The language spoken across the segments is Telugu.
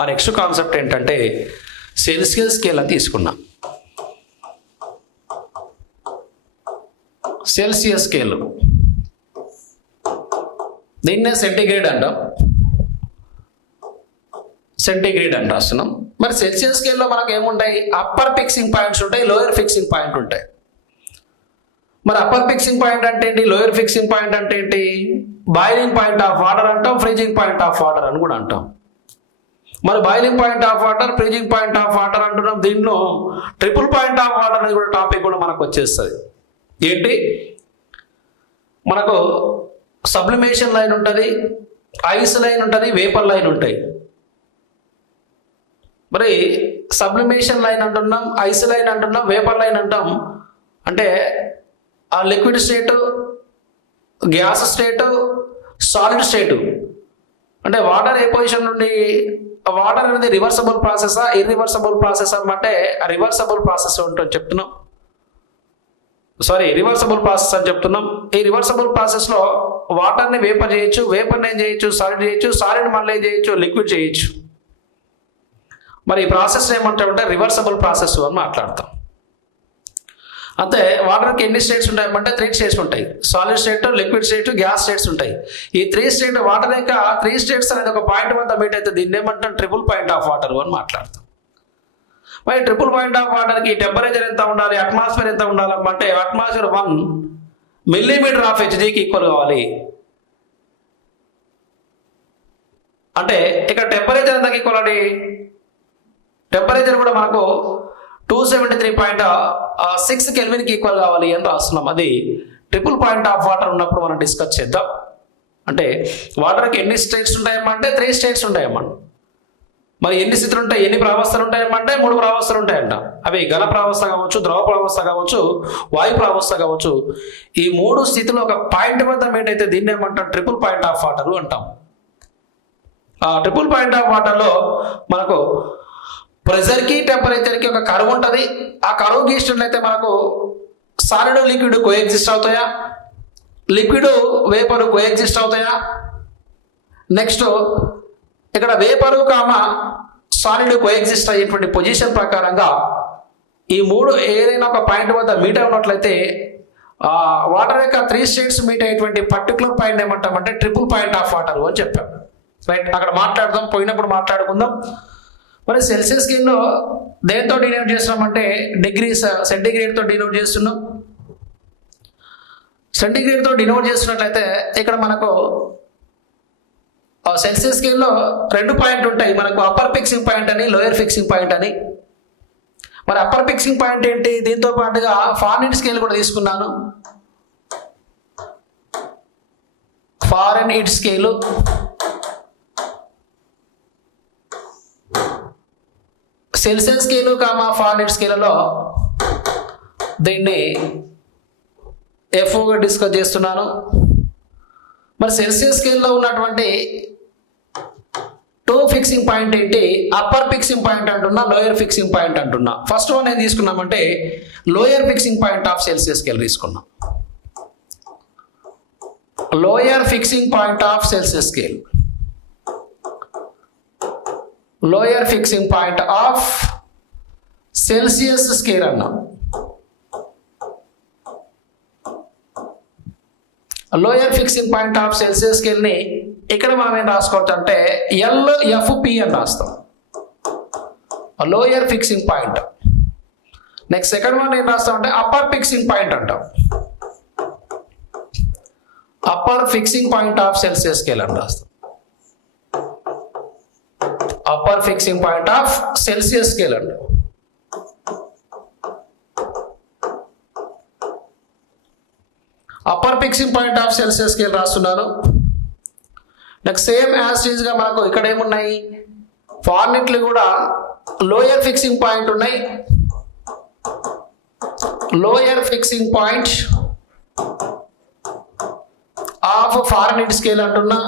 ఆ నెక్స్ట్ కాన్సెప్ట్ ఏంటంటే సెల్సియస్ స్కేల్ అని తీసుకున్నాం. సెల్సియస్ స్కేల్ దీన్నే సెంటిగ్రేడ్ అంటాం. సెంటిగ్రేడ్ అని రాస్తున్నాం. మరి సెల్సియస్ స్కేల్లో మనకు ఏముంటాయి? అప్పర్ ఫిక్సింగ్ పాయింట్స్ ఉంటాయి, లోయర్ ఫిక్సింగ్ పాయింట్ ఉంటాయి. మరి అప్పర్ ఫిక్సింగ్ పాయింట్ అంటే ఏంటి, లోయర్ ఫిక్సింగ్ పాయింట్ అంటే ఏంటి? బాయిలింగ్ పాయింట్ ఆఫ్ వాటర్ అంటాం, ఫ్రీజింగ్ పాయింట్ ఆఫ్ వాటర్ అని కూడా అంటాం. మరి boiling point of water, freezing point of water అంటున్నాం. దీనిలో ట్రిపుల్ పాయింట్ ఆఫ్ వాటర్ అనేది కూడా టాపిక్ కూడా మనకు వచ్చేస్తుంది. ఏంటి? మనకు సబ్లిమేషన్ లైన్ ఉంటుంది, ఐస్ లైన్ ఉంటుంది, వేపర్ లైన్ ఉంటాయి. మరి సబ్లిమేషన్ లైన్ అంటున్నాం, ఐస్ లైన్ అంటున్నాం, వేపర్ లైన్ అంటాం. అంటే ఆ లిక్విడ్ స్టేటు, గ్యాస్ స్టేటు, సాలిడ్ స్టేటు. అంటే వాటర్ ఏ పొజిషన్ నుండి, వాటర్ అనేది రివర్సబుల్ ప్రాసెసా ఇర్రివర్సబుల్ ప్రాసెస్ అంటే రివర్సబుల్ ప్రాసెస్ ఉంటుంది చెప్తున్నాం. రివర్సబుల్ ప్రాసెస్ అని చెప్తున్నాం. ఈ రివర్సబుల్ ప్రాసెస్లో వాటర్ని వేపర్ చేయొచ్చు, వేపర్ని ఏం చేయొచ్చు, సాలిడ్ చేయొచ్చు, సాలిడ్ మళ్ళీ ఏం చేయొచ్చు, లిక్విడ్ చేయొచ్చు. మరి ఈ ప్రాసెస్ ఏమంటామంటే రివర్సబుల్ ప్రాసెస్ అని మాట్లాడతాం. అంతే. వాటర్కి ఎన్ని స్టేట్స్ ఉంటాయంటే 3 స్టేట్స్ ఉంటాయి. Solid state, liquid state, gas states ఉంటాయి. ఈ 3 స్టేట్ వాటర్ యొక్క 3 స్టేట్స్ అనేది ఒక పాయింట్ వద్ద మీట్ అయితే దీన్ని ఏమంటాం? ట్రిపుల్ పాయింట్ ఆఫ్ వాటర్ అని మాట్లాడతాం. మరి ట్రిపుల్ పాయింట్ ఆఫ్ వాటర్కి టెంపరేచర్ ఎంత ఉండాలి, అట్మాస్ఫియర్ ఎంత ఉండాలంటే అట్మాస్ఫియర్ 1 మిల్లీమీటర్ ఆఫ్ హెచ్జికి ఈక్వల్ కావాలి. అంటే ఇక్కడ టెంపరేచర్ ఎంతకి ఈక్వల్ అండి? టెంపరేచర్ కూడా మనకు 273.6 కెల్విన్కి ఈక్వల్ కావాలి అని రాస్తున్నాం. అది ట్రిపుల్ పాయింట్ ఆఫ్ వాటర్ ఉన్నప్పుడు మనం డిస్కస్ చేద్దాం. అంటే వాటర్కి ఎన్ని స్టేట్స్ ఉంటాయమ్మా అంటే 3 స్టేట్స్ ఉంటాయమ్మా. మరి ఎన్ని స్థితులు ఉంటాయి, ఎన్ని ప్రావస్థలు ఉంటాయమ్మా అంటే 3 ప్రావస్థలు ఉంటాయంట. అవి ఘన ప్రావస్థ కావచ్చు, ద్రవ ప్రావస్థ కావచ్చు, వాయు ప్రావస్థ కావచ్చు. ఈ 3 స్థితులు ఒక పాయింట్ వద్ద మీట్ అయితే దీన్ని ఏమంటాం? ట్రిపుల్ పాయింట్ ఆఫ్ వాటర్ అంటాం. ఆ ట్రిపుల్ పాయింట్ ఆఫ్ వాటర్లో మనకు ప్రెజర్కి, టెంపరేచర్కి ఒక కర్వ్ ఉంటుంది. ఆ కర్వ్ గీసినట్లయితే మనకు సాలిడ్ లిక్విడ్ కోఎగ్జిస్ట్ అవుతాయా, లిక్విడ్ వేపరు కోఎగ్జిస్ట్ అవుతాయా? నెక్స్ట్ ఇక్కడ వేపరు సాలిడ్ కోఎగ్జిస్ట్ అయ్యేటువంటి పొజిషన్ ప్రకారంగా ఈ 3 ఏదైనా ఒక పాయింట్ వద్ద మీట్ అయినట్లయితే వాటర్ యొక్క 3 స్టేట్స్ మీట్ అయ్యేటువంటి పర్టికులర్ పాయింట్ ఏమంటామంటే ట్రిపుల్ పాయింట్ ఆఫ్ వాటర్ అని చెప్పాం. రైట్, అక్కడ మాట్లాడదాం, పోయినప్పుడు మాట్లాడుకుందాం. మరి సెల్సియస్ స్కేల్లో దేంతో డినోట్ చేస్తున్నామంటే డిగ్రీస్ సెంటిగ్రేడ్తో డినోట్ చేస్తున్నాం. సెంటిగ్రేడ్తో డినోట్ చేస్తున్నట్లయితే ఇక్కడ మనకు సెల్సియస్ స్కేల్లో 2 పాయింట్ ఉంటాయి మనకు, అప్పర్ ఫిక్సింగ్ పాయింట్ అని, లోయర్ ఫిక్సింగ్ పాయింట్ అని. మరి అప్పర్ ఫిక్సింగ్ పాయింట్ ఏంటి? దీంతో పాటుగా ఫారెన్హీట్ స్కేల్ కూడా తీసుకున్నాను. Fahrenheit scale, Celsius scale Fahrenheit స్కేలలో దీన్ని ఎఫ్ఓగా డిస్కస్ చేస్తున్నాను. మరి సెల్సియస్ స్కేల్లో ఉన్నటువంటి 2 ఫిక్సింగ్ పాయింట్ ఏంటి? అప్పర్ ఫిక్సింగ్ పాయింట్ అంటున్నా, లోయర్ ఫిక్సింగ్ పాయింట్ అంటున్నా. ఫస్ట్ వన్ ఏం తీసుకున్నామంటే lower fixing point of Celsius scale తీసుకున్నాం. Lower fixing point of Celsius scale, lower fixing point of Celsius scale అన్నాం. Lower fixing point of Celsius స్కేల్ని ఇక్కడ మనం ఏం రాసుకోవచ్చు అంటే LFP అని రాస్తాం, lower fixing point. Next second one ఏం రాస్తాం అంటే అప్పర్ ఫిక్సింగ్ పాయింట్ అంటాం. Upper fixing point of Celsius scale అని రాస్తాం. Upper fixing point of Celsius scale అంటాం. Upper fixing point of Celsius scale రాస్తున్నాను. నెక్స్ట్ సేమ్ యాజ్ గా మనకు ఇక్కడ ఏమున్నాయి? ఫారెన్హీట్లు కూడా లోయర్ ఫిక్సింగ్ పాయింట్ ఉన్నాయి. Lower fixing point of Fahrenheit scale అంటున్నా.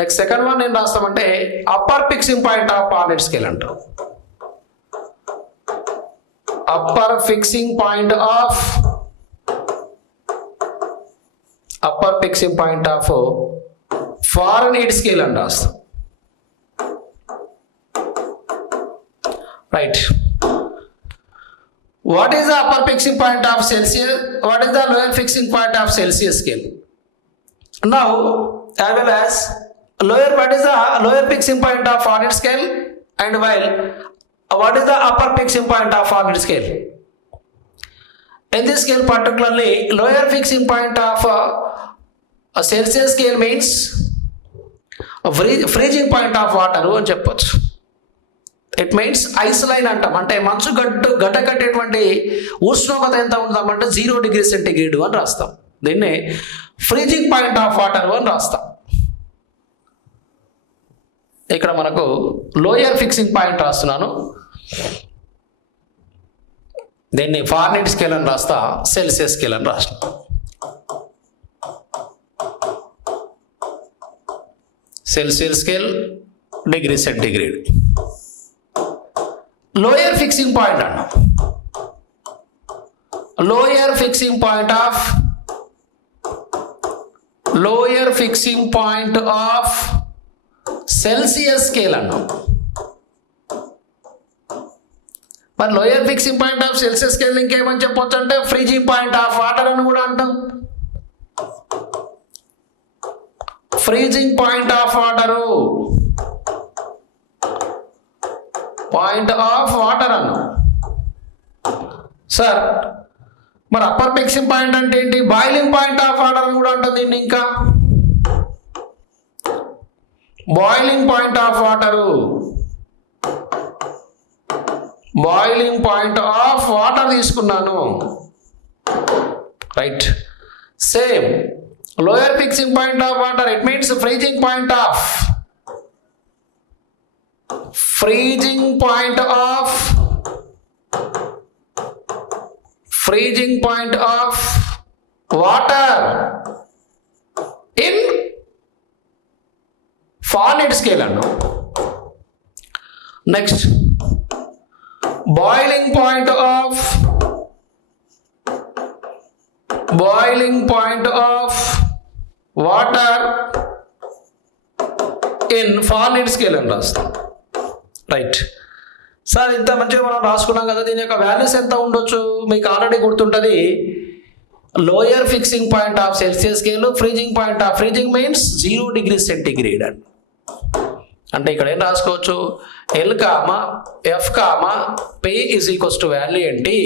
నెక్స్ట్ సెకండ్ వన్ ఏం రాస్తామంటే upper fixing point of Fahrenheit scale అంటాం. Upper fixing point of Fahrenheit scale అని రాస్తాం. Right. What is the upper fixing point of Celsius? What is the lower fixing point of Celsius scale? Now, as well as what is the lower fixing point of Fahrenheit scale, and while what is the upper fixing point of Fahrenheit scale? In this scale, particularly, lower fixing point of a Celsius scale means a freezing point of water అని చెప్పొచ్చు. ఇట్ మీన్స్ ఐస్ లైన్ అంటాం, అంటే మంచు గడ్డ కట్టేటువంటి ఉష్ణోగ్రత ఎంత ఉందామంటే 0 డిగ్రీ సెంటిగ్రేడ్ అని రాస్తాం. దీన్ని ఫ్రీజింగ్ పాయింట్ ఆఫ్ వాటర్ అని రాస్తాం. ఇక్కడ మనకు లోయర్ ఫిక్సింగ్ పాయింట్ రాస్తున్నాను, దీన్ని ఫారెన్హీట్ స్కేల్ అని రాస్తా, సెల్సియస్ స్కేల్ అని రాసిన. Celsius scale, degree centigrade. Lower fixing point అన్న, lower fixing point of Celsius scale అన్నాం. మరి lower fixing point of Celsius scale ఇంకేమని చెప్పొచ్చు అంటే ఫ్రీజింగ్ పాయింట్ ఆఫ్ వాటర్ అని కూడా అంటాం. Freezing point of water, point of water అన్న. సార్ మరి అప్పర్ ఫిక్సింగ్ పాయింట్ అంటే ఏంటి? బాయిలింగ్ పాయింట్ ఆఫ్ వాటర్ అని కూడా అంటుంది. ఇంకా boiling point of water, boiling point of water తీసుకున్నాను. Right. Same lower fixing point of water, it means freezing point of water in Fahrenheit scale అన్నాం. Next boiling point of water in Fahrenheit scale అని రాస్తాం. రైట్. సార్ ఇంత మంచిగా మనం రాసుకున్నాం కదా, దీని యొక్క వాల్యూస్ ఎంత ఉండొచ్చు మీకు ఆల్రెడీ గుర్తుంటుంది. Lower fixing point of Celsius scale, freezing point of, freezing means 0 degree centigrade అని. అంటే ఇక్కడ ఏం రాసుకోవచ్చు? L, F, P is equals to value ఏంటి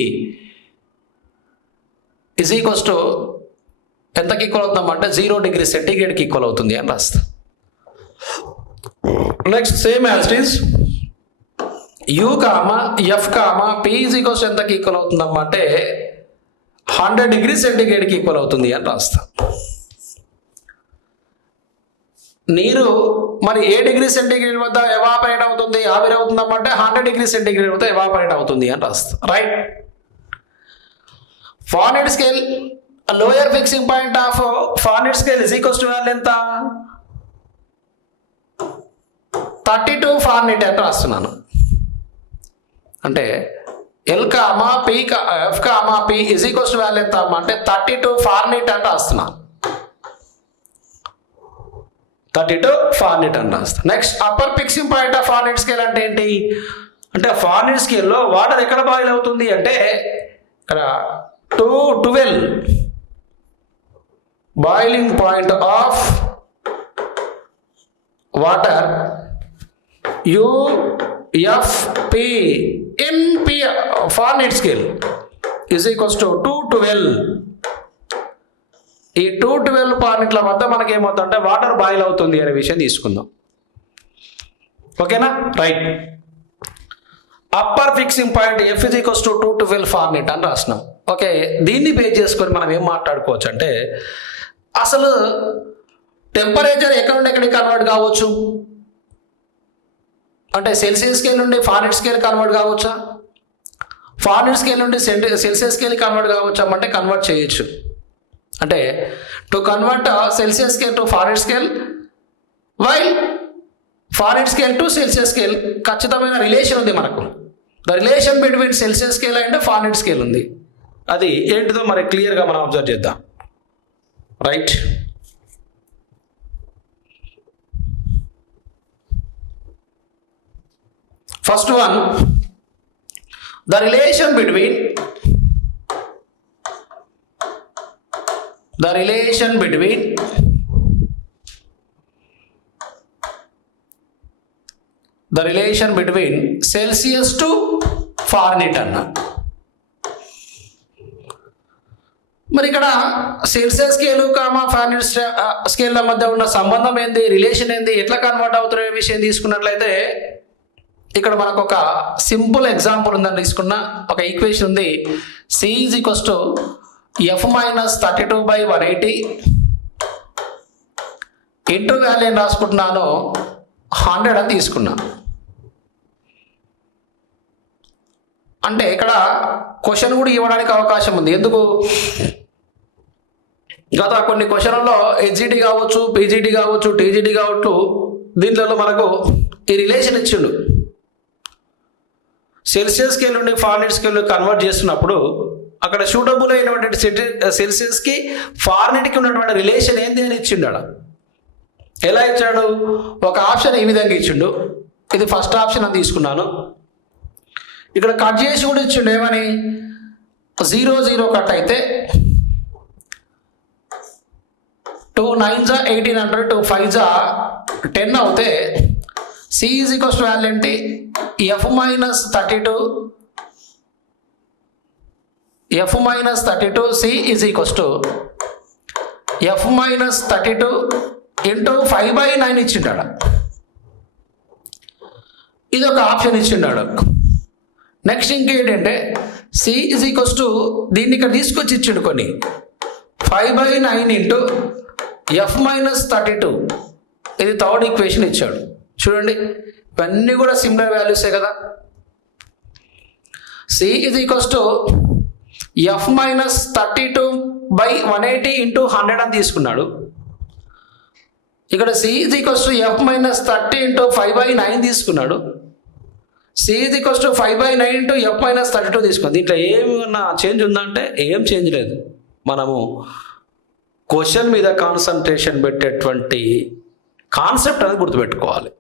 ఈజ్ ఈక్వల్స్ టు ఎంతకి ఈక్వల్ అవుతుందంటే 0 డిగ్రీ సెంటిగ్రేడ్కి ఈక్వల్ అవుతుంది అని రాస్తాం. Next same as it is U, F, P is equals ఎంతకి ఈక్వల్ అవుతుందమ్మా అంటే 100 డిగ్రీ సెంటిగ్రేడ్కి ఈక్వల్ అవుతుంది అని రాస్తాం. నీరు మరి ఏ డిగ్రీ సెంటిగ్రేడ్ వద్ద ఎవాపరేట్ అవుతుంది, ఆవిరి అవుతుందమ్మా అంటే 100 డిగ్రీ సెంటిగ్రేడ్ వద్ద ఎవాపరేట్ అవుతుంది అని రాస్తాం. Right. Fahrenheit scale, lower fixing point of Fahrenheit scale is equals to value ఎంత? 32 ఫారెన్హీట్ అని రాస్తున్నాను. అంటే L, P, F, P is equals to value ఎంత అంటే 32 ఫారెన్హీట్ అని రాస్తున్నాను. 32 ఫారెన్హీట్ అని రాస్తాను. Next upper fixing point of Fahrenheit scale అంటే ఏంటి అంటే ఫారెన్హీట్ స్కేల్లో వాటర్ ఎక్కడ బాయిల్ అవుతుంది అంటే ఇక్కడ 212 boiling point of water UFP in Fahrenheit scale is equals to 212. ఈ 212 ఫారెన్హీట్ల వద్ద మనకి ఏమవుతుందంటే వాటర్ బాయిల్ అవుతుంది అనే విషయం తీసుకుందాం. ఓకేనా? Right. Upper fixing point F is equals to 212 Fahrenheit అని రాసినాం. ఓకే, దీన్ని బేస్ చేసుకొని మనం ఏం మాట్లాడుకోవచ్చు అంటే అసలు టెంపరేచర్ ఎక్కడ నుండి ఎక్కడికి కన్వర్ట్ కావచ్చు అంటే సెల్సియస్ స్కేల్ నుండి ఫారెన్హీట్ స్కేల్ కన్వర్ట్ కావచ్చా, ఫారెన్హీట్ స్కేల్ నుండి సెల్సియస్ స్కేల్ కన్వర్ట్ కావచ్చా అంటే కన్వర్ట్ చేయొచ్చు. అంటే to convert Celsius scale to Fahrenheit scale while Fahrenheit scale to Celsius scale ఖచ్చితమైన రిలేషన్ ఉంది మనకు. The relation between Celsius scale and Fahrenheit scale ఉంది. అది ఏంటిదో మరి క్లియర్గా మనం అబ్జర్వ్ చేద్దాం. Right. First one the relation between Celsius to Fahrenheit అన్న. మరి ఇక్కడ సెల్సియస్ స్కేలు ఫారెన్హీట్ స్కేల్ల మధ్య ఉన్న సంబంధం ఏంది, రిలేషన్ ఏంది, ఎట్లా కన్వర్ట్ అవుతున్న విషయం తీసుకున్నట్లయితే ఇక్కడ మనకు ఒక సింపుల్ ఎగ్జాంపుల్ ఉందని తీసుకున్న ఒక ఈక్వేషన్ ఉంది. C = F - 32/180 ఇంటూ వాల్యూ ఏం రాసుకుంటున్నాను 100 అని తీసుకున్నా. అంటే ఇక్కడ క్వశ్చన్ కూడా ఇవ్వడానికి అవకాశం ఉంది. ఎందుకు, గత కొన్ని క్వశ్చన్లలో HGD కావచ్చు, PGD కావచ్చు, TGD కావచ్చు, దీంట్లో మనకు ఈ రిలేషన్ ఇచ్చిండు. సెల్సియస్ స్కేల్ నుండి ఫారెన్హీట్ స్కేల్ కన్వర్ట్ చేస్తున్నప్పుడు అక్కడ సూటబుల్ అయినటువంటి సెల్సియస్కి ఫారెన్హీట్కి ఉన్నటువంటి రిలేషన్ ఏంది అని ఇచ్చిండు. అక్కడ ఎలా ఇచ్చాడు, ఒక ఆప్షన్ ఈ విధంగా ఇచ్చిండు. ఇది ఫస్ట్ ఆప్షన్ అని తీసుకున్నాను. ఇక్కడ కట్ చేసి కూడా ఇచ్చిండు. ఏమని 0 0 కట్ అయితే 2 9s 1800, 2 5s 10 అవుతే C = వాల్యూ ఏంటి, F - 32 C = F - 32 ఇంటూ 5/9 ఇచ్చిండాడు. ఇది ఒక ఆప్షన్ ఇచ్చిండాడు. నెక్స్ట్ ఇంకేంటంటే C = దీన్ని ఇక్కడ తీసుకొచ్చి ఇచ్చిండు కొన్ని 5/9 ఇంటూ F - 32. ఇది థర్డ్ ఈక్వేషన్ ఇచ్చాడు. చూడండి, ఇవన్నీ కూడా సిమిలర్ వాల్యూసే కదా. C = F - 32/180 ఇంటూ 100 అని తీసుకున్నాడు. ఇక్కడ C = F - 30 ఇంటూ 5/9 తీసుకున్నాడు. C = 5/9 ఇంటూ F - 32 తీసుకున్నాడు. దీంట్లో ఏమన్నా చేంజ్ ఉందంటే ఏం చేంజ్ లేదు. మనము క్వశ్చన్ మీద కాన్సన్ట్రేషన్ పెట్టేటువంటి కాన్సెప్ట్ అనేది గుర్తుపెట్టుకోవాలి.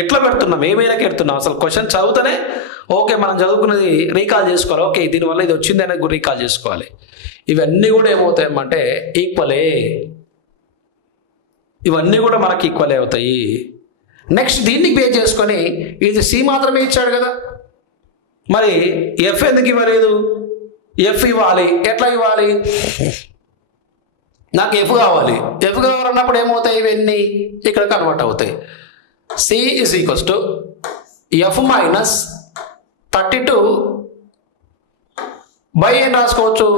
ఎట్లా పెడుతున్నాం, ఏమైనా పెడుతున్నాం, అసలు క్వశ్చన్ చదువుతూనే ఓకే మనం చదువుకున్నది రీకాల్ చేసుకోవాలి. ఓకే దీనివల్ల ఇది వచ్చింది అనేది రీకాల్ చేసుకోవాలి. ఇవన్నీ కూడా ఏమవుతాయమ్మంటే ఈక్వలే, ఇవన్నీ కూడా మనకి ఈక్వలే అవుతాయి. నెక్స్ట్ దీన్ని బేస్ చేసుకొని ఇది C మాత్రమే ఇచ్చాడు కదా, మరి F ఎందుకు ఇవ్వలేదు, F ఇవ్వాలి. ఎట్లా ఇవ్వాలి, నాకు F కావాలి. F కావాలన్నప్పుడు ఏమవుతాయి, ఇవన్నీ ఇక్కడ కన్వర్ట్ అవుతాయి. C = F - 32 బై ఏం రాసుకోవచ్చు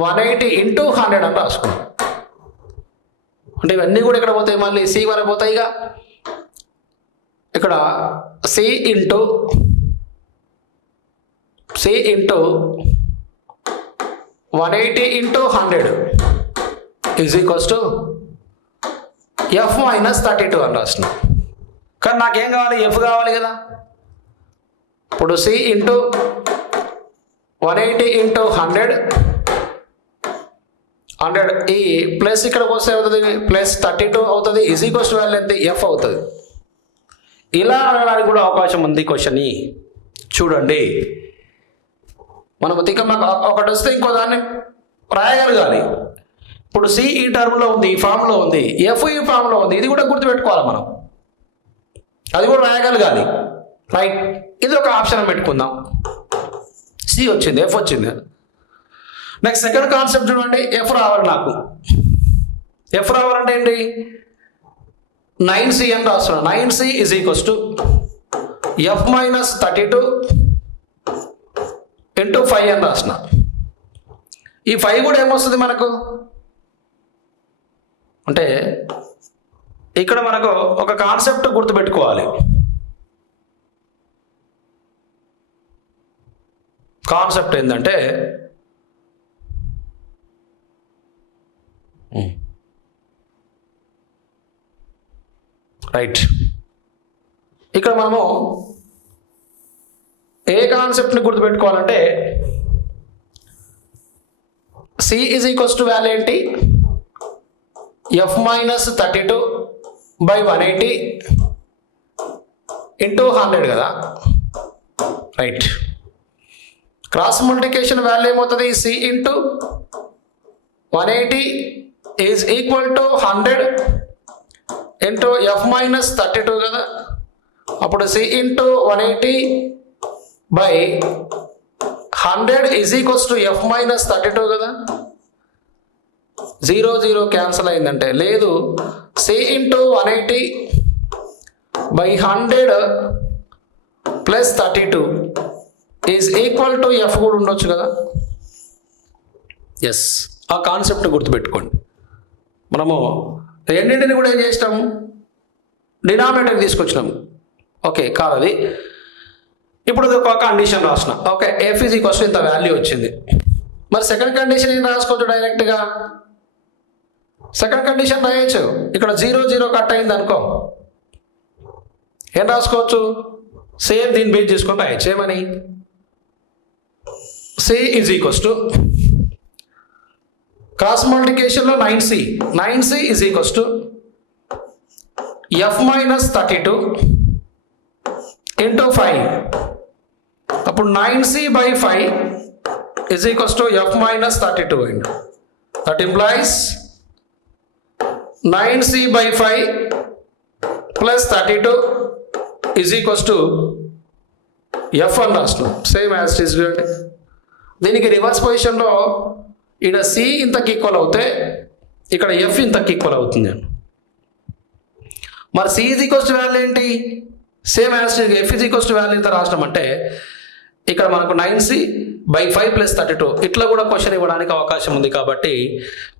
180 ఇంటూ 100 అని రాసుకోండి. అంటే ఇవన్నీ కూడా ఇక్కడ పోతాయి, మళ్ళీ C వరకు పోతాయి. ఇక్కడ C ఇంటూ 180 ఇంటూ 100 = F - 32 అని రాసిన. కానీ నాకేం కావాలి, F కావాలి కదా. ఇప్పుడు C ఇంటూ 180 ఇంటూ 100 ఈ ప్లస్ ఇక్కడికి వస్తే అవుతుంది +32 అవుతుంది. = వాల్యూ ఎంత, F అవుతుంది. ఇలా అనడానికి కూడా అవకాశం ఉంది క్వశ్చన్. చూడండి, మనం ఒకటి వస్తే ఇంకో దాన్ని రాయగలగాలి. ఇప్పుడు C ఈ టర్మ్లో ఉంది, ఈ ఫామ్లో ఉంది, F ఈ ఫామ్లో ఉంది. ఇది కూడా గుర్తుపెట్టుకోవాలి మనం, అది కూడా రాయగలగాలి. రైట్, ఇది ఒక ఆప్షన్ పెట్టుకుందాం. C వచ్చింది, F వచ్చింది. నెక్స్ట్ సెకండ్ కాన్సెప్ట్ చూడండి. F రావాలి నాకు. F రావాలంటే ఏంటి, 9C అని రాస్తున్నాను. 9C = F - 32 ఇంటూ 5 అని రాసిన. ఈ 5 కూడా ఏమొస్తుంది మనకు అంటే ఇక్కడ మనకు ఒక కాన్సెప్ట్ గుర్తుపెట్టుకోవాలి. కాన్సెప్ట్ ఏంటంటే రైట్, ఇక్కడ మనము ఏ కాన్సెప్ట్ని గుర్తుపెట్టుకోవాలంటే C = వాల్యూ ఏంటి, F - 32/180 ఇంటూ 100 కదా. రైట్, క్రాస్ మల్టిప్లికేషన్ వాల్యూ ఏమవుతుంది? C into 180 is equal to 100 into F minus 32 కదా. అప్పుడు C into 180 by 100 is equals to F minus 32 కదా. 0 0 క్యాన్సిల్ అయిందంటే లేదు. C into 180 by 100 plus 32 is equal to F కూడా ఉండొచ్చు కదా. ఎస్, ఆ కాన్సెప్ట్ గుర్తుపెట్టుకోండి. మనము రెండింటిని కూడా ఏం చేసినాము? డినామినేటర్ తీసుకొచ్చినాము. ఓకే కాదు అది. ఇప్పుడు ఒక కండిషన్ రాసిన. ఓకే ఎఫ్ ఈజ్ ఈక్వల్స్ ఇంత వాల్యూ వచ్చింది. మరి సెకండ్ కండిషన్ ఏం రాసుకోవచ్చు? డైరెక్ట్గా సెకండ్ కండిషన్ రాయొచ్చు. ఇక్కడ 0 0 కట్ అయింది అనుకో, ఏం రాసుకోవచ్చు? సేమ్ దీన్ని బేస్ చేసుకొని రాయొచ్చు. ఏమని? C is equals to cross మల్టిప్లికేషన్లో 9c is equals to F minus 32 into 5. అప్పుడు 9c by 5 is equals to F minus 32 into that implies 9c by 5 plus 32 is equals to F అని రాస్తున్నాం. Same as it is. దీనికి రివర్స్ పొజిషన్లో ఇక్కడ సి ఇంతకు ఈక్వల్ అవుతే ఇక్కడ ఎఫ్ ఇంతకు ఈక్వల్ అవుతుంది. మరి C is equals to value ఏంటి? Same as F is equals to value ఇంత రాసినాం అంటే ఇక్కడ మనకు 9c బై 5 ప్లస్ 32 ఇట్లా కూడా క్వశ్చన్ ఇవ్వడానికి అవకాశం ఉంది. కాబట్టి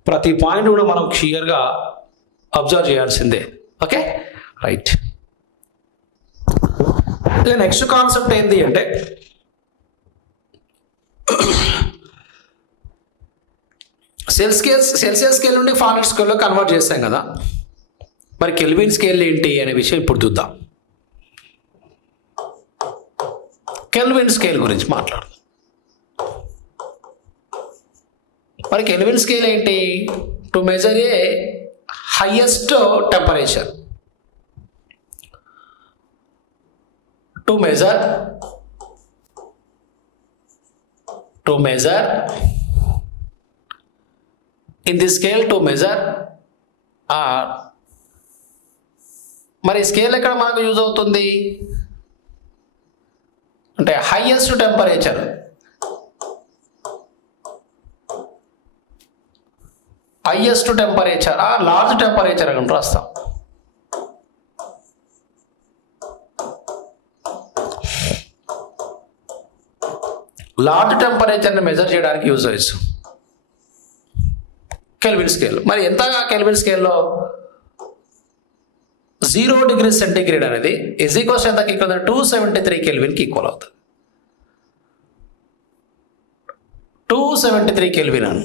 ప్రతి పాయింట్ కూడా మనం క్లియర్గా అబ్జర్వ్ చేయాల్సిందే. Okay right. ఇక నెక్స్ట్ కాన్సెప్ట్ ఏంటి అంటే సెల్సియస్ స్కేల్ నుండి ఫారెన్హీట్ స్కేల్లో కన్వర్ట్ చేస్తాం కదా. మరి కెల్విన్ స్కేల్ ఏంటి అనే విషయం ఇప్పుడు చూద్దాం. కెల్విన్ స్కేల్ గురించి మాట్లాడదాం. మరి కెల్విన్ స్కేల్ ఏంటి? To measure A highest temperature. To measure in the scale to measure మరి స్కేల్ ఎక్కడ మనకు యూజ్ అవుతుంది అంటే highest temperature. Highest temperature large temperature అని రాస్తాం. లార్జ్ టెంపరేచర్ని మెజర్ చేయడానికి యూజ్ చేస్తాం కెల్విన్ స్కేల్. మరి ఎంత కెల్విన్ స్కేల్లో 0 డిగ్రీ సెంటీగ్రేడ్ అనేది ఈజ్ ఈక్వల్స్ ఎంతకి ఈక్వల్ 273 కెల్విన్కి ఈక్వల్ అవుతుంది. 273 కెల్విన్ అని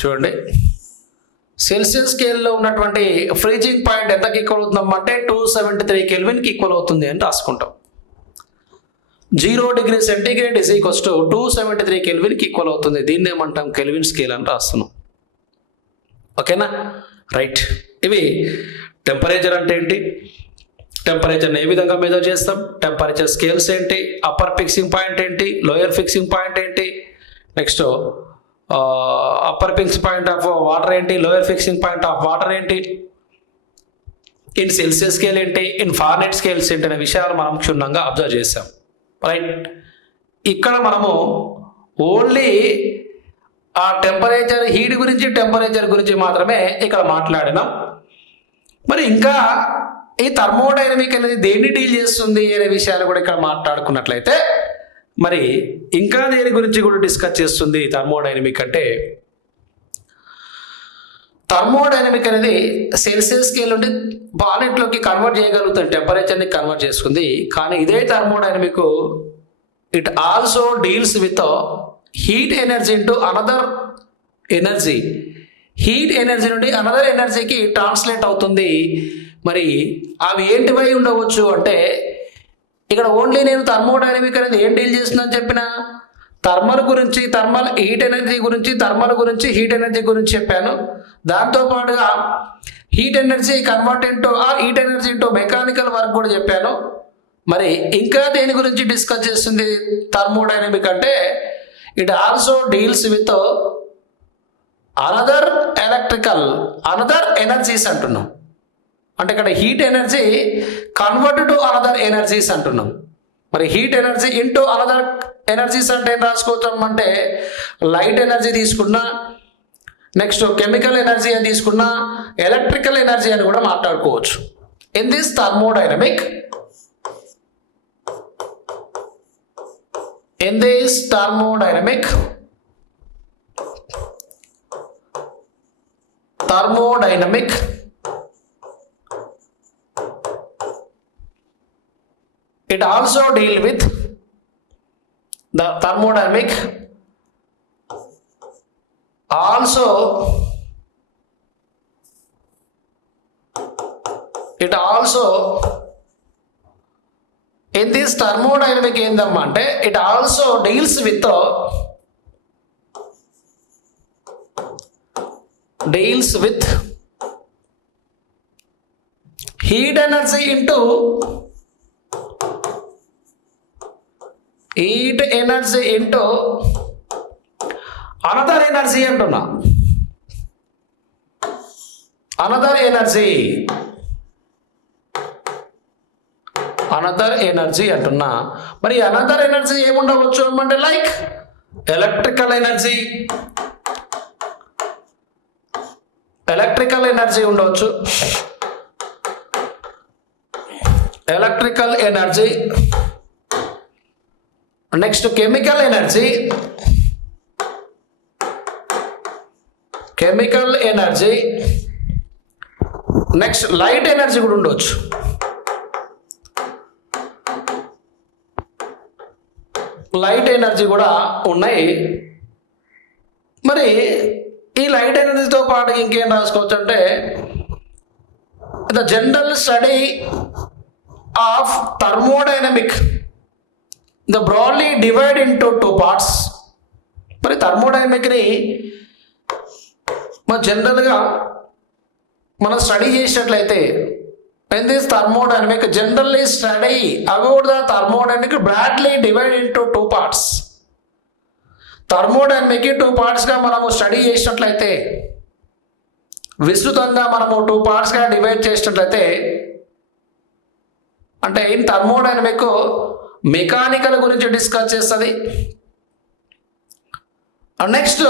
చూడండి. సెల్సియస్ స్కేల్లో ఉన్నటువంటి ఫ్రీజింగ్ పాయింట్ ఎంతకి ఈక్వల్ అవుతుందమ్మంటే 273 కెల్విన్కి ఈక్వల్ అవుతుంది అని రాసుకుంటాం. 0 degree centigrade is equals to 273 కెల్విన్కి ఈక్వల్ అవుతుంది. దీన్ని ఏమంటాం? కెల్విన్ స్కేల్ అని రాస్తున్నాం. ఓకేనా రైట్. ఇవి టెంపరేచర్ అంటే ఏంటి, టెంపరేచర్ని ఏ విధంగా మెజర్ చేస్తాం, టెంపరేచర్ స్కేల్స్ ఏంటి, అప్పర్ ఫిక్సింగ్ పాయింట్ ఏంటి, లోయర్ ఫిక్సింగ్ పాయింట్ ఏంటి, next upper fixing point of water ఏంటి, lower fixing point of water ఏంటి, ఇన్ సెల్సియస్ స్కేల్ ఏంటి, ఇన్ ఫారెన్హీట్ స్కేల్స్ ఏంటి అనే విషయాలు మనం క్షుణ్ణంగా అబ్జర్వ్ చేస్తాం. రైట్. ఇక్కడ మనము ఓన్లీ ఆ టెంపరేచర్ హీట్ గురించి టెంపరేచర్ గురించి మాత్రమే ఇక్కడ మాట్లాడినాం. మరి ఇంకా ఈ థర్మోడైనమిక్ అనేది దేన్ని డీల్ చేస్తుంది అనే విషయాలు కూడా ఇక్కడ మాట్లాడుకున్నట్లయితే మరి ఇంకా దేని గురించి కూడా డిస్కస్ చేస్తుంది థర్మోడైనమిక్ అంటే థర్మోడైనమిక్ అనేది సెల్సియస్ స్కేల్ నుండి ఫారెన్హీట్లోకి కన్వర్ట్ చేయగలుగుతుంది, టెంపరేచర్ని కన్వర్ట్ చేసుకుంది. కానీ ఇదే thermodynamic it also deals with heat energy into another energy. Heat energy నుండి అనదర్ ఎనర్జీకి ట్రాన్స్లేట్ అవుతుంది. మరి అవి ఏంటివై ఉండవచ్చు అంటే ఇక్కడ ఓన్లీ నేను థర్మోడైనమిక్ అనేది ఏం డీల్ చేస్తుందని చెప్పిన థర్మల్ గురించి, థర్మల్ హీట్ ఎనర్జీ గురించి, థర్మల్ గురించి హీట్ ఎనర్జీ గురించి చెప్పాను. దాంతోపాటుగా heat energy convert into or heat energy into mechanical work కూడా చెప్పాను. మరి ఇంకా దేని గురించి డిస్కస్ చేస్తుంది థర్మోడైనమిక్ అంటే it also deals with another energies అంటున్నాం. అంటే ఇక్కడ heat energy convert to another energies అంటున్నాం. మరి heat energy into another energies అంటే ఏం రాసుకోవచ్చాం అంటే లైట్ ఎనర్జీ తీసుకున్నా, నెక్స్ట్ కెమికల్ ఎనర్జీ అని తీసుకున్నా, ఎలక్ట్రికల్ ఎనర్జీ అని కూడా మాట్లాడుకోవచ్చు. In this thermodynamic it also deal with the thermodynamic also in this thermodynamic ఏందమ్మంటే it also deals with heat energy into another energy అంటున్నా. అనదర్ ఎనర్జీ అంటున్నా. మరి అనదర్ ఎనర్జీ ఏముండవచ్చు అంటే లైక్ ఎలక్ట్రికల్ ఉండవచ్చు, electrical energy, next chemical energy, next light energy కూడా ఉండవచ్చు. లైట్ ఎనర్జీ కూడా ఉన్నాయి. మరి ఈ లైట్ ఎనర్జీతో పాటు ఇంకేం రాసుకోవచ్చు అంటే the general study of thermodynamic the broadly divide into 2 parts. మరి థర్మోడైనమిక్ని జనరల్గా మనం స్టడీ చేసినట్లయితే in this thermodynamic generally study about the thermodynamic broadly divide into 2 parts. Thermodynamic 2 partsగా మనము స్టడీ చేసినట్లయితే, విస్తృతంగా మనము 2 partsగా డివైడ్ చేసినట్లయితే, అంటే ఇన్ థర్మోడైనమిక్ మెకానికల్ గురించి డిస్కస్ చేస్తుంది. నెక్స్ట్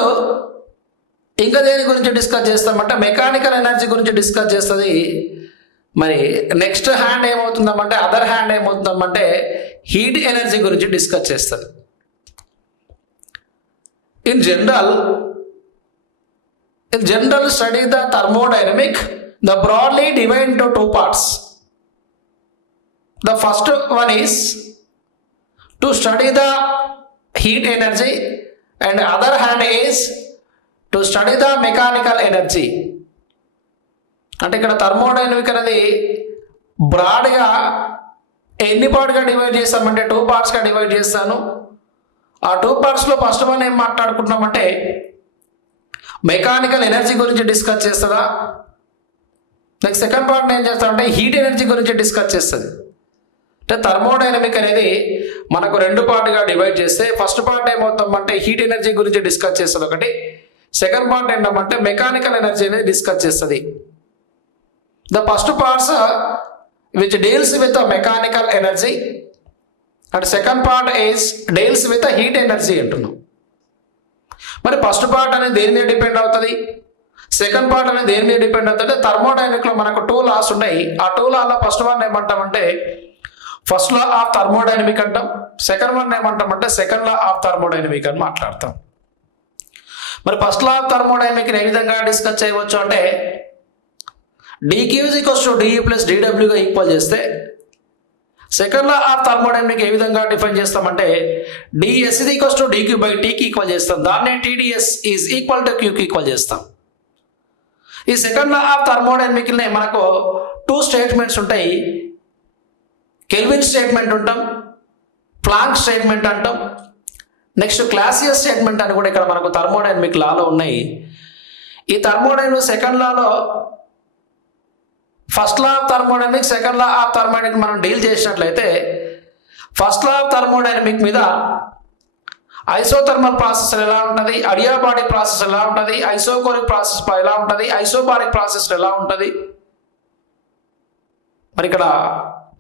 ఇంకా దేని గురించి డిస్కస్ చేస్తామంటే మెకానికల్ ఎనర్జీ గురించి డిస్కస్ చేస్తుంది. మరి నెక్స్ట్ హ్యాండ్ ఏమవుతుందామంటే అదర్ హ్యాండ్ ఏమవుతుందామంటే హీట్ ఎనర్జీ గురించి డిస్కస్ చేస్తుంది. In general study the thermodynamic the broadly divide into 2 parts. The first one is to study the heat energy and other hand is to study the mechanical energy. అంటే ఇక్కడ థర్మోడైనమిక్ అనేది బ్రాడ్గా ఎన్ని పార్ట్గా డివైడ్ చేస్తామంటే 2 partsగా డివైడ్ చేస్తాను. ఆ 2 partsలో ఫస్ట్ వన్ ఏం మాట్లాడుకుంటున్నామంటే మెకానికల్ ఎనర్జీ గురించి డిస్కస్ చేస్తుందా. నెక్స్ట్ సెకండ్ పార్ట్ ఏం చేస్తామంటే హీట్ ఎనర్జీ గురించి డిస్కస్ చేస్తుంది. అంటే థర్మోడైనమిక్ అనేది మనకు 2 పార్ట్గా డివైడ్ చేస్తే ఫస్ట్ పార్ట్ ఏమవుతామంటే హీట్ ఎనర్జీ గురించి డిస్కస్ చేస్తుంది ఒకటి, సెకండ్ పార్ట్ ఏంటంటే మెకానికల్ ఎనర్జీ అనేది డిస్కస్ చేస్తుంది. The first parts which deals with mechanical energy and second part is deals with heat energy అంటున్నాం. మరి ఫస్ట్ పార్ట్ అనేది దేని మీద డిపెండ్ అవుతుంది, సెకండ్ పార్ట్ అనేది దేని మీద డిపెండ్ అవుతుంది. థర్మోడైనమిక్లో మనకు 2 laws ఉన్నాయి. ఆ 2 lawలో ఫస్ట్ వన్ ఏమంటామంటే ఫస్ట్ లా ఆఫ్ థర్మోడైనమిక్ అంటాం, సెకండ్ వన్ ఏమంటామంటే సెకండ్ లా ఆఫ్ థర్మోడైనమిక్ అని మాట్లాడతాం. మరి ఫస్ట్ లా ఆఫ్ థర్మోడైనమిక్ని ఏ విధంగా డిస్కస్ చేయవచ్చు అంటే dQ = dE + dWగా ఈక్వల్ చేస్తే, సెకండ్ లా ఆఫ్ థర్మోడైనమిక్ ఏ విధంగా డిఫైన్ చేస్తామంటే dS = dQ/Tకి ఈక్వల్ చేస్తాం. దాన్నే TdS = Qకి ఈక్వల్ చేస్తాం. ఈ సెకండ్ లా ఆఫ్ థర్మోడైనమిక్ని మనకు 2 స్టేట్మెంట్స్ ఉంటాయి. కెల్విన్ స్టేట్మెంట్ ఉంటాం, ప్లాంక్ స్టేట్మెంట్ అంటాం, నెక్స్ట్ క్లాసియస్ స్టేట్మెంట్ అని కూడా ఇక్కడ మనకు థర్మోడైనమిక్ లాలో ఉన్నాయి. ఈ thermodynamic second Lalo first law of thermodynamic, second law of thermodynamic మనం డీల్ చేసినట్లయితే ఫస్ట్ లా ఆఫ్ థర్మోడైనమిక్ మీద ఐసోథర్మల్ ప్రాసెస్ ఎలా ఉంటుంది, అడియాబాటిక్ ప్రాసెస్ ఎలా ఉంటుంది, ఐసోకోరిక్ ప్రాసెస్ ఎలా ఉంటుంది, ఐసోబారిక్ ప్రాసెస్ ఎలా ఉంటుంది, మరి ఇక్కడ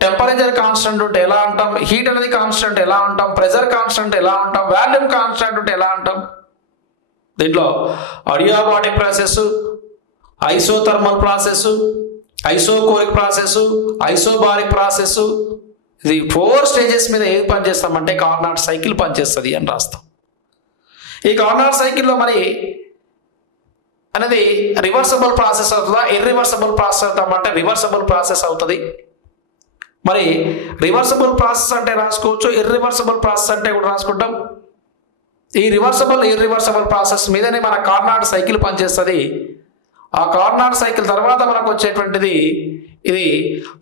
టెంపరేచర్ కాన్స్టెంట్ ఉంటే ఎలా అంటాం, హీట్ అనేది కాన్స్టెంట్ ఎలా అంటాం, ప్రెషర్ కాన్స్టెంట్ ఎలా అంటాం, వాల్యూమ్ కాన్స్టెంట్ ఉంటే ఎలా అంటాం. దీంట్లో adiabatic process, isothermal process, isochoric process, isobaric process, ఇది 4 స్టేజెస్ మీద ఏది పనిచేస్తామంటే కార్నాట్ సైకిల్ పనిచేస్తుంది అని రాస్తాం. ఈ కార్నాట్ సైకిల్లో మరి అనేది రివర్సబుల్ ప్రాసెస్ అవుతుందా, ఇర్రివర్సబుల్ ప్రాసెస్ అవుతామంటే రివర్సబుల్ ప్రాసెస్ అవుతుంది. మరి రివర్సబుల్ ప్రాసెస్ అంటే రాసుకోవచ్చు, ఇర్రివర్సబుల్ ప్రాసెస్ అంటే కూడా రాసుకుంటాం. ఈ రివర్సబుల్ ఇర్రివర్సబుల్ ప్రాసెస్ మీదనే మన కార్నాట్ సైకిల్ పనిచేస్తుంది. ఆ కార్నాట్ సైకిల్ తర్వాత మనకు వచ్చేటువంటిది ఇది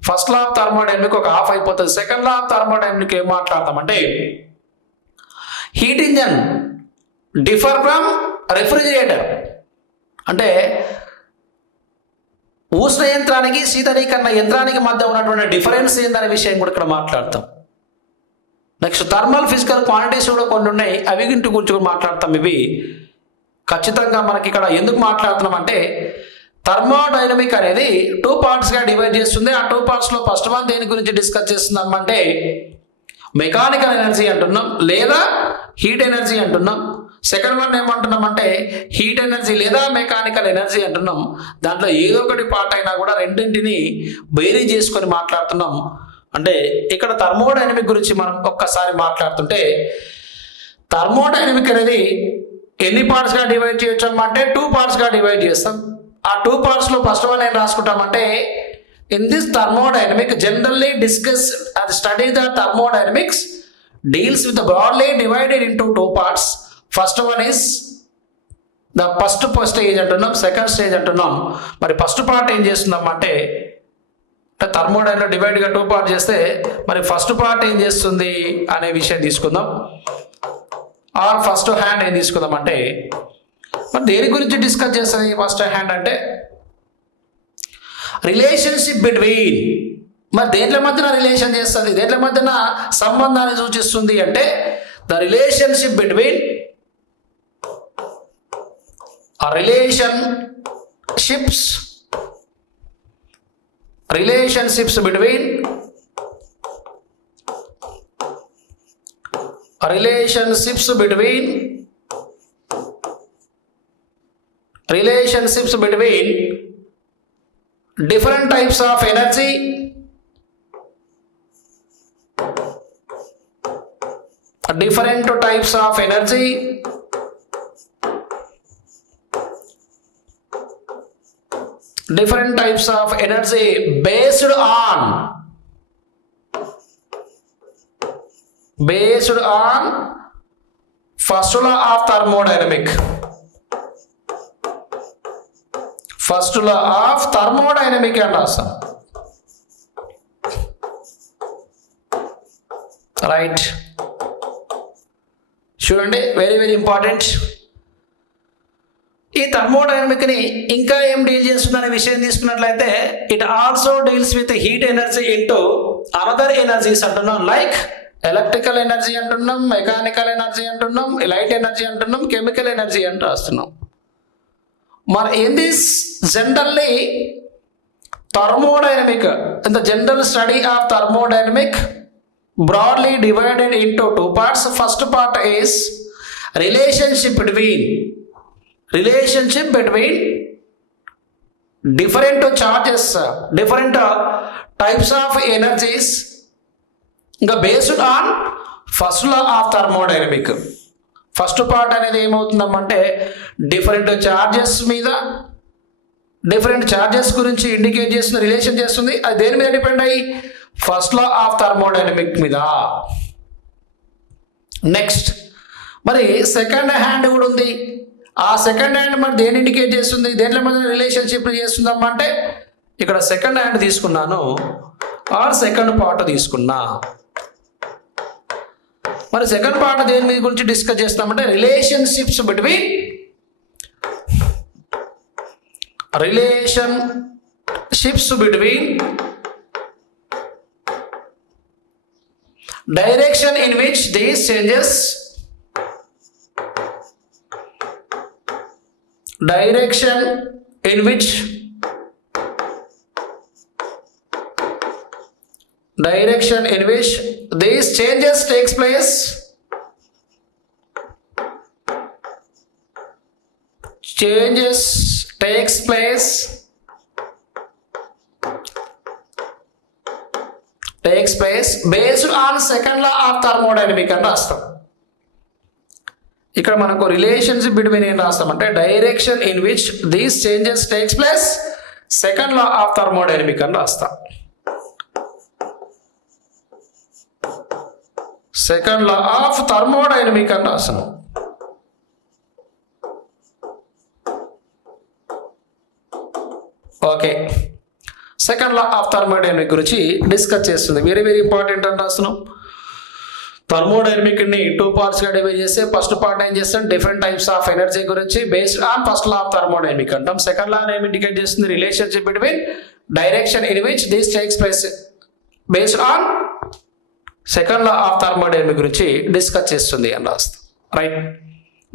ఫస్ట్ లా ఆఫ్ థర్మోడైనమిక్ ఒక హాఫ్ అయిపోతుంది. సెకండ్ లా ఆఫ్ థర్మోడైనమిక్ ఏం మాట్లాడతామంటే heat engine differ from refrigerator, అంటే ఉష్ణ యంత్రానికి శీతలీకరణ యంత్రానికి మధ్య ఉన్నటువంటి డిఫరెన్స్ ఏందనే విషయం కూడా ఇక్కడ మాట్లాడతాం. నెక్స్ట్ థర్మల్ ఫిజికల్ క్వాంటిటీస్ కూడా కొన్ని ఉన్నాయి, అవి ఇంటి గురించి కూడా మాట్లాడతాం. ఇవి ఖచ్చితంగా మనకి ఇక్కడ ఎందుకు మాట్లాడుతున్నాం అంటే థర్మోడైనమిక్ అనేది 2 పార్ట్స్గా డివైడ్ చేస్తుంది. ఆ 2 పార్ట్స్లో ఫస్ట్ వన్ దేని గురించి డిస్కస్ చేస్తున్నాం అంటే మెకానికల్ ఎనర్జీ అంటున్నాం లేదా హీట్ ఎనర్జీ అంటున్నాం. సెకండ్ వన్ ఏమంటున్నాం అంటే హీట్ ఎనర్జీ లేదా మెకానికల్ ఎనర్జీ అంటున్నాం. దాంట్లో ఏదో ఒకటి పార్ట్ అయినా కూడా రెండింటిని బేరీ చేసుకొని మాట్లాడుతున్నాం. అంటే ఇక్కడ థర్మోడైనమిక్ గురించి మనం ఒక్కసారి మాట్లాడుతుంటే థర్మోడైనమిక్ అనేది ఎన్ని పార్ట్స్గా డివైడ్ చేయొచ్చు అంటే 2 పార్ట్స్గా డివైడ్ చేస్తాం. ఆ 2 పార్ట్స్లో ఫస్ట్ వన్ ఏం రాసుకుంటామంటే in this thermodynamic generally discuss అది study the thermodynamics deals with broadly divided into 2 parts. First one is the first stage అంటున్నాం, సెకండ్ స్టేజ్ అంటున్నాం. మరి ఫస్ట్ పార్ట్ ఏం చేస్తున్నాం అంటే థర్మోడైనలో డివైడ్గా 2 పార్ట్ చేస్తే మరి ఫస్ట్ పార్ట్ ఏం చేస్తుంది అనే విషయం తీసుకుందాం. ఆర్ ఫస్ట్ హ్యాండ్ ఏం తీసుకుందాం అంటే మరి దేని గురించి డిస్కస్ చేస్తుంది ఫస్ట్ హ్యాండ్ అంటే రిలేషన్షిప్ బిట్వీన్, మరి దేంట్ల మధ్యన రిలేషన్ చేస్తుంది, దేంట్ల మధ్యన సంబంధాన్ని సూచిస్తుంది అంటే the relationship between relationships between different types of energy, different types of energy based on first law of thermodynamic. First law of thermodynamic అని రాస్తాం. రైట్, చూడండి వెరీ వెరీ ఇంపార్టెంట్. ఈ థర్మోడైనమిక్ని ఇంకా ఏం డీల్ చేస్తుందనే విషయం తీసుకున్నట్లయితే it also deals with heat energy into another energies అంటున్నాం. లైక్ ఎలక్ట్రికల్ ఎనర్జీ అంటున్నాం, మెకానికల్ ఎనర్జీ అంటున్నాం, లైట్ ఎనర్జీ అంటున్నాం, కెమికల్ ఎనర్జీ అని రాస్తున్నాం. మరి in this generally thermodynamic, in the general study of thermodynamic broadly divided into 2 parts. First part is relationship between different charges, different types of energies based on first law of thermodynamic. First part అనేది ఏమవుతుందమ్మంటే డిఫరెంట్ చార్జెస్ మీద డిఫరెంట్ చార్జెస్ గురించి ఇండికేట్ చేస్తుంది, రిలేషన్ చేస్తుంది. అది దేని మీద డిపెండ్ అయ్యి ఫస్ట్ లా ఆఫ్ థర్మోడైనమిక్ మీద. నెక్స్ట్ మరి సెకండ్ హ్యాండ్ కూడా ఉంది. ఆ సెకండ్ హ్యాండ్ మరి దేని ఇండికేట్ చేస్తుంది, దేంట్లో మధ్య రిలేషన్షిప్ చేస్తుందమ్మా అంటే ఇక్కడ సెకండ్ హ్యాండ్ తీసుకున్నాను ఆర్ సెకండ్ పార్ట్ తీసుకున్నా. మరి సెకండ్ పార్ట్ దేని గురించి డిస్కస్ చేస్తామంటే relationships between shifts between direction in which these changes takes place based on second law of thermodynamics అని రాస్తాం. ఇక్కడ మనకు రిలేషన్షిప్ బిట్వీన్ ఏం రాస్తామంటే direction in which these changes takes place second law of thermodynamic అని రాస్తాం. సెకండ్ లా ఆఫ్ థర్మోడైనమిక్ అని రాస్తాం. Okay, second law of thermodynamic గురించి డిస్కస్ చేస్తుంది. వెరీ వెరీ ఇంపార్టెంట్ అని రాస్తున్నాం. థర్మోడైనమిక్ ని 2 పార్ట్స్ గా డివైడ్ చేస్తే ఫస్ట్ పార్ట్ ఏం చేస్తాం, డిఫరెంట్ టైప్స్ ఆఫ్ ఎనర్జీ గురించి based on first law of thermodynamic అంటాం. సెకండ్ లా ఏమి ఇండికేట్ చేస్తుంది, relationship between direction in which this takes place based on second law of thermodynamic గురించి డిస్కస్ చేస్తుంది అని రాస్తాం. రైట్,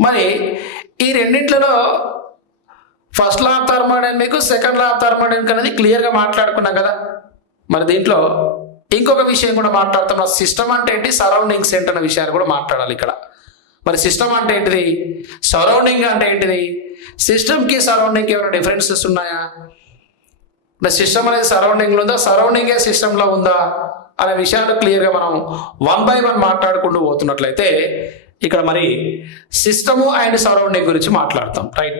మరి ఈ రెండింటిలో first law of thermodynamic second law of thermodynamic అనేది క్లియర్గా మాట్లాడుకున్నాం కదా. మరి దీంట్లో ఇంకొక విషయం కూడా మాట్లాడుతున్నాం, సిస్టమ్ అంటే ఏంటి, సరౌండింగ్స్ ఏంటన్న విషయాన్ని కూడా మాట్లాడాలి ఇక్కడ. మరి సిస్టమ్ అంటే ఏంటిది, సరౌండింగ్ అంటే ఏంటిది, సిస్టమ్కి సరౌండింగ్కి ఏమైనా డిఫరెన్సెస్ ఉన్నాయా, సిస్టమ్ అనేది సరౌండింగ్లో ఉందా, సరౌండింగే సిస్టంలో ఉందా అనే విషయాలు క్లియర్గా మనం 1 by 1 మాట్లాడుకుంటూ పోతున్నట్లయితే ఇక్కడ మరి సిస్టము అండ్ సరౌండింగ్ గురించి మాట్లాడతాం. రైట్,